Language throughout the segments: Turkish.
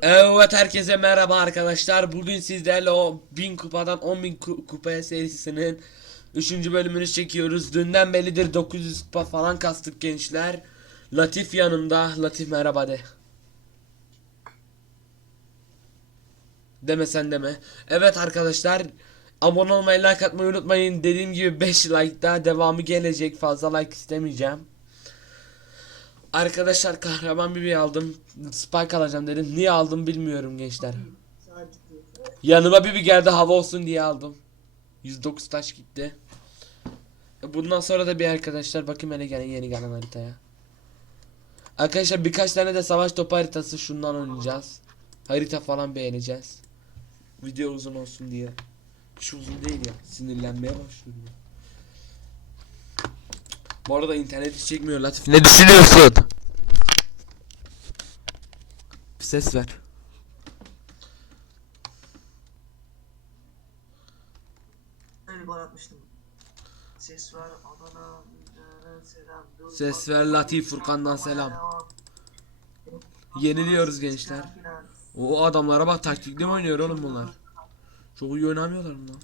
Evet herkese merhaba arkadaşlar. Bugün sizlerle o 1000 kupadan 10.000 ku- kupaya serisinin 3. bölümünü çekiyoruz. Dünden beridir 900 kupa falan kastık gençler. Latif yanımda. Latif merhaba de. Deme sen deme. Evet arkadaşlar. Abone olmayı, like atmayı unutmayın. Dediğim gibi 5 like daha devamı gelecek. Fazla like istemeyeceğim. Arkadaşlar kahraman bibi aldım. Spike alacağım dedim. Niye aldım bilmiyorum gençler. Yanıma bibi geldi hava olsun diye aldım. 109 taş gitti. E, Bundan sonra da bir arkadaşlar bakayım hele gelen yeni gelen haritaya. Arkadaşlar birkaç tane de savaş topu haritası şundan oynayacağız. Harita falan beğeneceğiz. Video uzun olsun diye. Şu uzun değil ya. Sinirlenmeye başlıyorum. Bu arada internet hiç çekmiyor Latif. Ne düşünüyorsun? Bir ses ver. Öyle atmıştım. Ses ver Adana. Selam. Ses ver, Latif Furkan'dan selam. Yeniliyoruz gençler. O adamlara bak taktikli mi oynuyor oğlum bunlar? Çok iyi oynamıyorlar mı lan?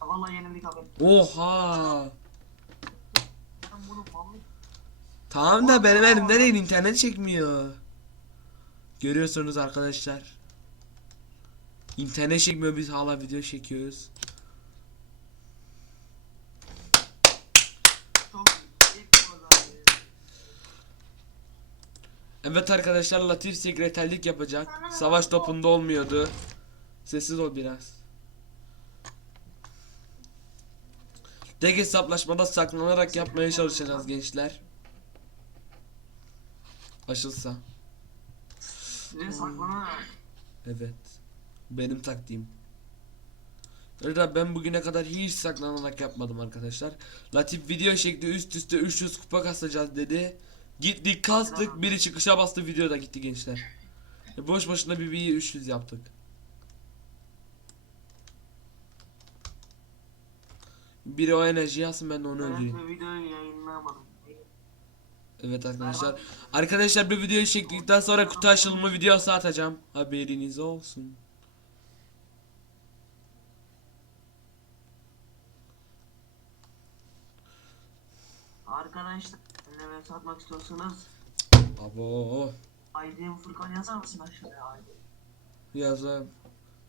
Vallahi yenildik abi. Oha! Ben bunu vallahi Tamam da benim elimde değil internet çekmiyor. Görüyorsunuz arkadaşlar. İnternet çekmiyor biz hala video çekiyoruz. Evet arkadaşlar Latif sekreterlik yapacak. Savaş topunda olmuyordu. Sessiz ol biraz. Tek hesaplaşmada saklanarak yapmaya çalışacağız gençler. Açılsa. De saklanarak. Evet. Benim taktiğim. Öyle ben bugüne kadar hiç saklanarak yapmadım arkadaşlar. Latif video şekli üst üste 300 kupa kasacağız dedi. Gittik kastık biri çıkışa bastı videoda gitti gençler. E boş boşuna bir bir 300 yaptık. Biri o enerjiyi alsın ben de onu Ben öldüreyim. bu videoyu yayınlamadım. Evet arkadaşlar. Arkadaşlar bir videoyu çektikten sonra kutu açılımı videosu atacağım. Haberiniz olsun. Arkadaşlar benimle satmak istiyorsanız Abo. ID'm Furkan yazar mısın aşağıya ID? Yazayım.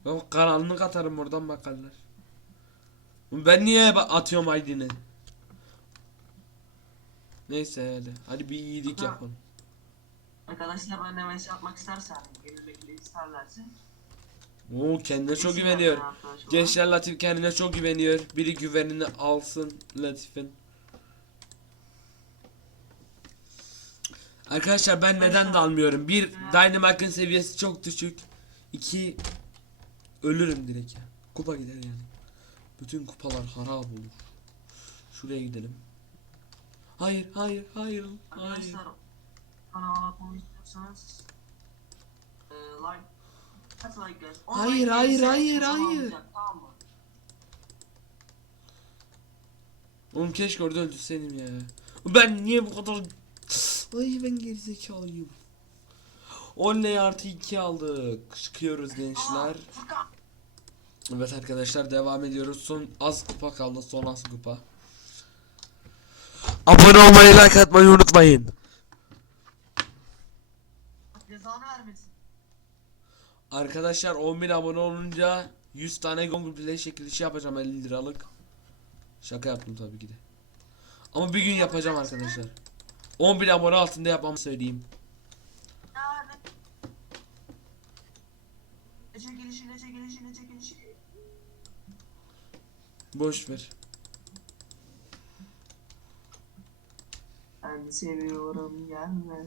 Ben karanlık atarım oradan bakarlar. Ben niye atıyorum ID'ni? Neyse hadi. Hadi bir iyilik yapalım. Arkadaşlar benimle mesaj atmak istersen, yenilmekle isterlerse Oo kendine çok güveniyor. arkadaşlar. Gençler Latif kendine çok güveniyor. Biri güvenini alsın Latif'in. Arkadaşlar ben neden dalmıyorum? Bir Dynamite'ın seviyesi çok düşük. İki ölürüm direkt ya. Kupa gider yani. Bütün kupalar harap olur. Şuraya gidelim. Hayır, hayır, hayır, hayır. Arkadaşlar kanala atmamı istiyorsanız e, like kaç like guys? On Hayır, like hayır, gelirse hayır, tamam hayır. olacak, Tamam mı? Oğlum keşke orada öldürseydim ya. Ben niye bu kadar... Ay ben gerizekalıyım. Oley artı 2 aldık. Çıkıyoruz gençler. Furkan Evet arkadaşlar devam ediyoruz. Son az kupa kaldı. Son az kupa. Abone olmayı, like atmayı unutmayın. cezanı vermesin. Arkadaşlar 10.000 abone olunca 100 tane Google Play çekilişi yapacağım 50 liralık. Şaka yaptım tabii ki de. Ama bir gün yapacağım arkadaşlar. 10.000 abone altında yapmamı söyleyeyim. Çekilişi çekilişi çekilişi. Boş ver. Ben seviyorum gelme.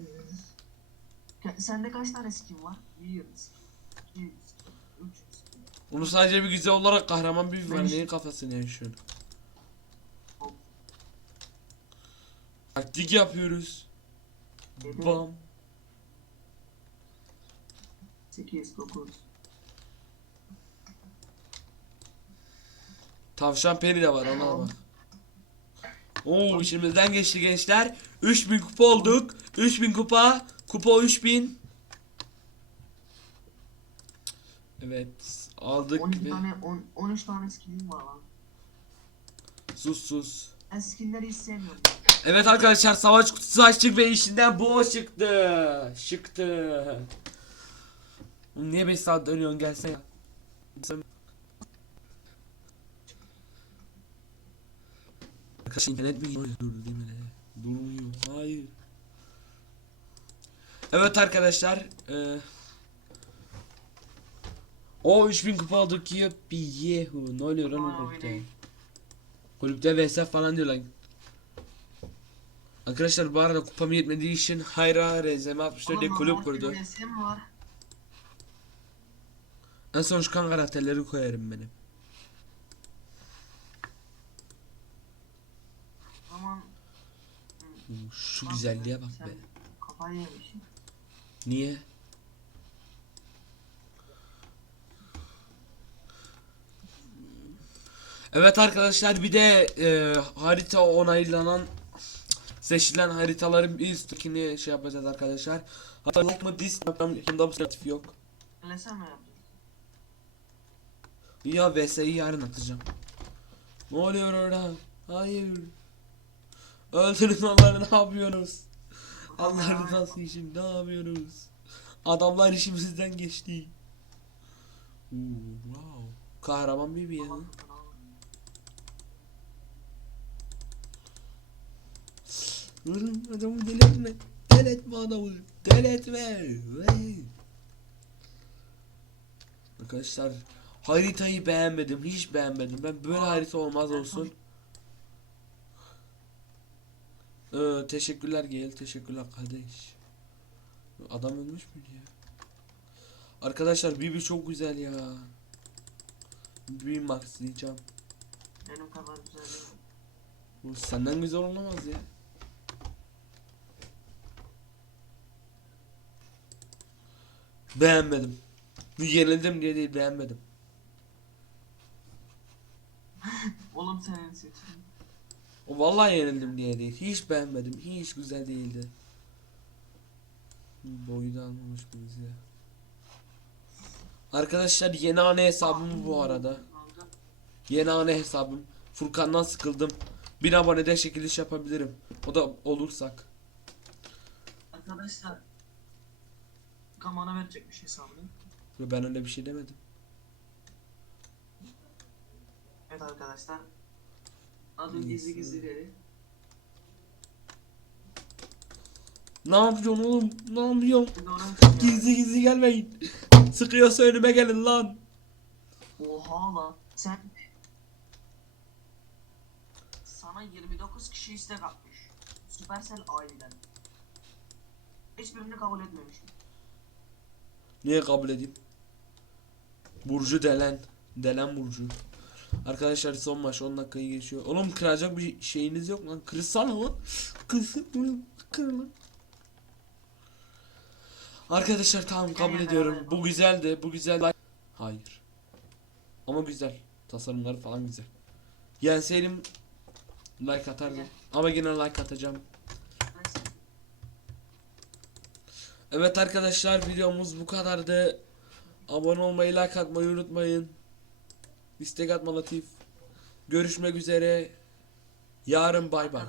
Ya, Sende kaç tane skin var? Bir skin. İki skin. Üç skin. Onu sadece bir güzel olarak kahraman bir. Ben- Neyin kafasını yaşıyorsun? Taktik yapıyoruz. Yedi, Bam. Sekiz, dokuz. Tavşan peri de var ona bak. Oo işimizden geçti gençler. 3000 kupa olduk. 3000 kupa. Kupa 3000. Evet. Aldık. 12 ve... tane, 13 tane skinim var lan. Sus sus. Ben skinleri hiç sevmiyorum. Evet arkadaşlar savaş kutusu açtık ve işinden bu çıktı. Şıktı. Niye 5 saat dönüyorsun gelsene. Arkadaşlar internet mi gidiyor? Dur değil mi? Durmuyor. Hayır. Evet arkadaşlar. E... O 3000 kupa aldık yehu. Ne oluyor lan o kulüpte? Kulüpte vs falan diyorlar. Arkadaşlar bu arada kupam yetmediği için Hayra RZM 64 diye Oğlum, kulüp kurdu. En son çıkan karakterleri koyarım benim. Aman. Oo, Şu güzelliğe bak sen be. Kafayı yemişsin. Niye? Evet arkadaşlar bir de e, harita onaylanan seçilen haritaların bir üsttekini şey yapacağız arkadaşlar. Hatta like mı dis yanımda bu sertif yok. Yapacağız? Ya VS'yi yarın atacağım. Ne oluyor orada? Hayır. Öldürün onları ne yapıyorsunuz? Allah rızası için ne yapıyorsunuz? Adamlar işimizden geçti. Oo, wow. Kahraman bir ya. Vurun adamı deletme. Deletme adamı. Deletme. Vey. Arkadaşlar haritayı beğenmedim. Hiç beğenmedim. Ben böyle harita olmaz olsun. Ee, teşekkürler gel. Teşekkürler kardeş. Adam ölmüş müydü ya? Arkadaşlar Bibi çok güzel ya. Bibi Max diyeceğim. Benim kadar güzel değil. Bu senden güzel olamaz ya. Beğenmedim. Yenildim diye değil beğenmedim. Oğlum senin seçin. Vallahi yenildim diye değil. Hiç beğenmedim. Hiç güzel değildi. Boyu da almamış ya? Arkadaşlar yeni hane hesabım bu arada. Yeni hane hesabım. Furkan'dan sıkıldım. Bir abonede çekiliş yapabilirim. O da olursak. Arkadaşlar. Kamana verecekmiş hesabını. Ben öyle bir şey demedim. Evet arkadaşlar. Adım gizli gizlileri. Ne yapıyorsun oğlum? Ne yapıyorsun? Gizli gizli gelmeyin. Sıkıyorsa önüme gelin lan. Oha lan. Sen sana 29 kişi istek atmış. Supercell aileden. Hiçbirini kabul etmemişim. Niye kabul edeyim? Burcu Delen. Delen Burcu. Arkadaşlar son maç 10 dakikayı geçiyor. Oğlum kıracak bir şeyiniz yok lan. Kırsana lan. Kırsın. Kır lan. Arkadaşlar tamam kabul ediyorum. Bu güzeldi. Bu güzel. Hayır. Ama güzel. Tasarımları falan güzel. Yenseydim like atardım. Ama yine like atacağım. Evet arkadaşlar videomuz bu kadardı. Abone olmayı, like atmayı unutmayın. İstek atma Latif. Görüşmek üzere. Yarın bay bay.